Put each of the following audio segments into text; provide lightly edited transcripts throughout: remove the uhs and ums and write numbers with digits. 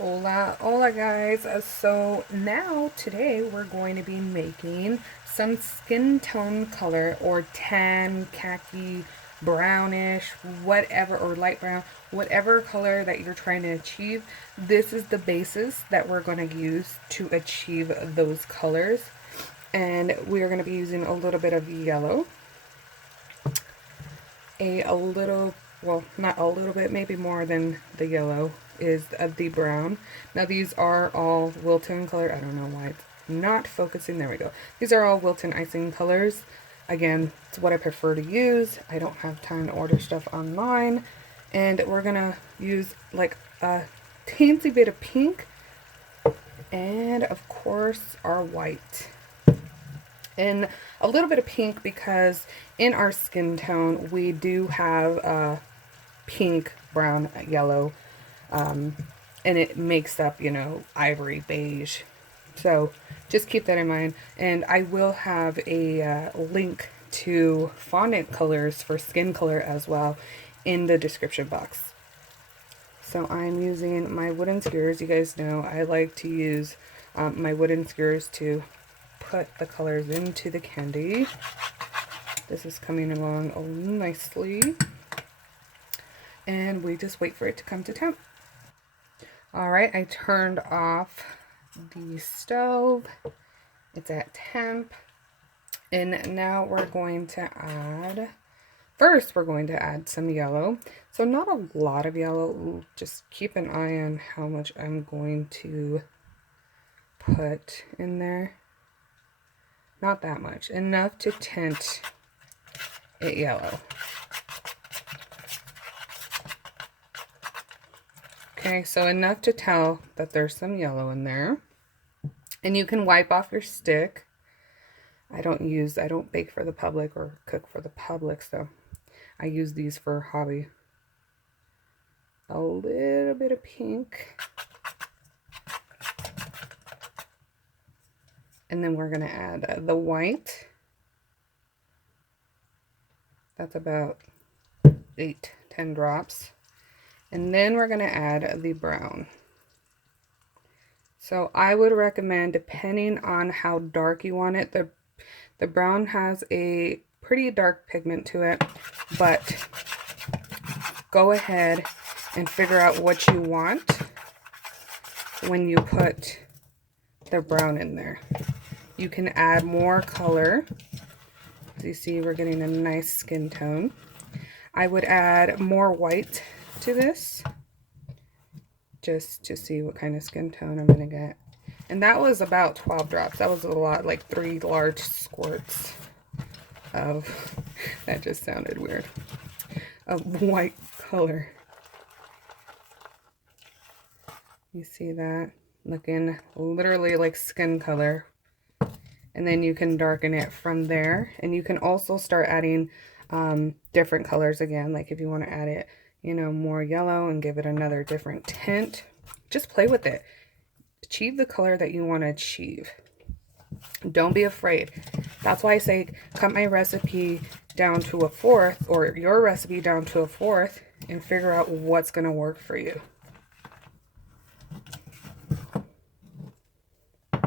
Hola, hola guys. So now today we're going to be making some skin tone color or tan, khaki, brownish, whatever, or light brown, whatever color that you're trying to achieve. This is the basis that we're going to use to achieve those colors. And we are going to be using a little bit of yellow, a little, well, not a little bit, maybe more than the yellow is of the brown. Now these are all Wilton color. I don't know why it's not focusing. There we go. These are all Wilton icing colors. Again, it's what I prefer to use. I don't have time to order stuff online. And we're gonna use like a teensy bit of pink and of course our white. And a little bit of pink because in our skin tone we do have pink, brown, yellow, and it makes up, you know, ivory, beige. So just keep that in mind. And I will have a link to fondant colors for skin color as well in the description box. So I'm using my wooden skewers. You guys know I like to use my wooden skewers to put the colors into the candy. This is coming along nicely. And we just wait for it to come to temp. Alright, I turned off the stove. It's at temp. And now we're going to add, first we're going to add some yellow. So not a lot of yellow, just keep an eye on how much I'm going to put in there. Not that much, enough to tint it yellow. Okay, so enough to tell that there's some yellow in there. And you can wipe off your stick. I don't bake for the public or cook for the public, so I use these for hobby. A little bit of pink. And then we're going to add the white. That's about 8-10 drops. And then we're going to add the brown. So I would recommend, depending on how dark you want it, the brown has a pretty dark pigment to it, but go ahead and figure out what you want when you put the brown in there. You can add more color. As you see, we're getting a nice skin tone. I would add more white to this just to see what kind of skin tone I'm going to get. And that was about 12 drops. That was a lot, like 3 large squirts of, that just sounded weird, of white color. You see that? Looking literally like skin color. And then you can darken it from there. And you can also start adding different colors again. Like if you want to add it, you know, more yellow and give it another different tint. Just play with it. Achieve the color that you want to achieve. Don't be afraid. That's why I say cut my recipe down to a fourth, or your recipe down to a fourth, and figure out what's going to work for you. I'm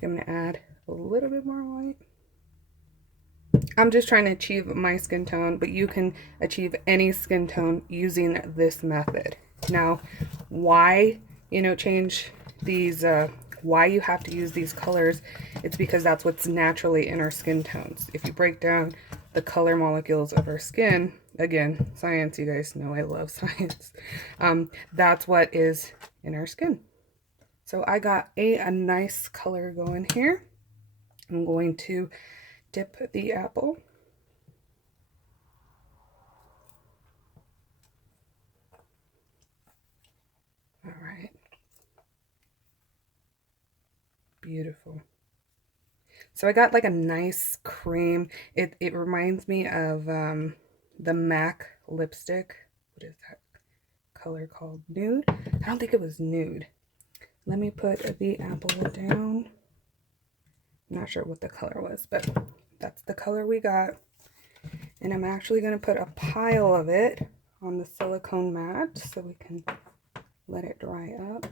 going to add a little bit more white. I'm just trying to achieve my skin tone, but you can achieve any skin tone using this method. Now, why, you know, change these, why you have to use these colors, it's because that's what's naturally in our skin tones. If you break down the color molecules of our skin, again, science, you guys know I love science, that's what is in our skin. So I got a nice color going here. I'm going to dip the apple. All right. Beautiful. So I got like a nice cream. It reminds me of the MAC lipstick. What is that color called? Nude? I don't think it was Nude. Let me put the apple down. I'm not sure what the color was, but that's the color we got. And I'm actually going to put a pile of it on the silicone mat so we can let it dry up.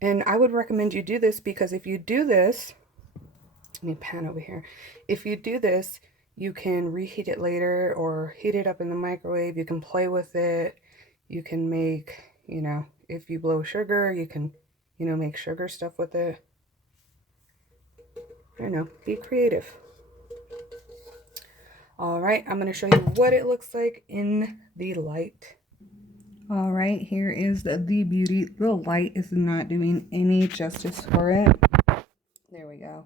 And I would recommend you do this because if you do this, let me pan over here. If you do this, you can reheat it later or heat it up in the microwave. You can play with it. You can make, you know, if you blow sugar, you can, you know, make sugar stuff with it. I don't know, be creative. All right, I'm going to show you what it looks like in the light. All right, here is the beauty. The light is not doing any justice for it. There we go.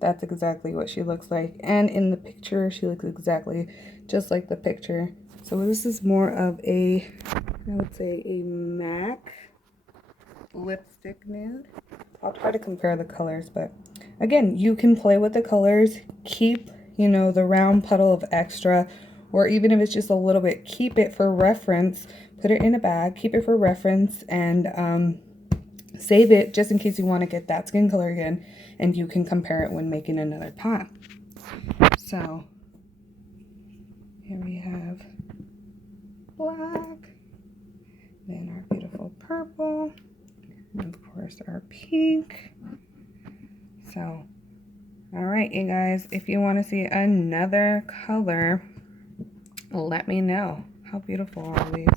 That's exactly what she looks like. And in the picture, she looks exactly just like the picture. So this is more of a, I would say, a MAC lipstick nude. I'll try to compare the colors, but again, you can play with the colors, keep, you know, the round puddle of extra, or even if it's just a little bit, keep it for reference, put it in a bag, keep it for reference, and save it just in case you want to get that skin color again, and you can compare it when making another pot. So here we have black, then our beautiful purple, and of course our pink. So, all right, you guys, if you want to see another color, let me know. How beautiful are these?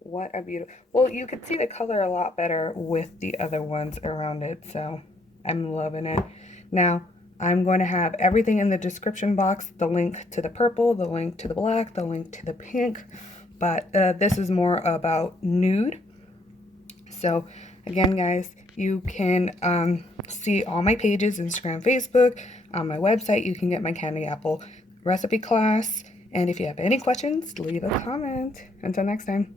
What a beautiful, well, you could see the color a lot better with the other ones around it, so I'm loving it. Now, I'm going to have everything in the description box, the link to the purple, the link to the black, the link to the pink, but this is more about nude. So again, guys, you can see all my pages, Instagram, Facebook, on my website. You can get my candy apple recipe class. And if you have any questions, leave a comment. Until next time.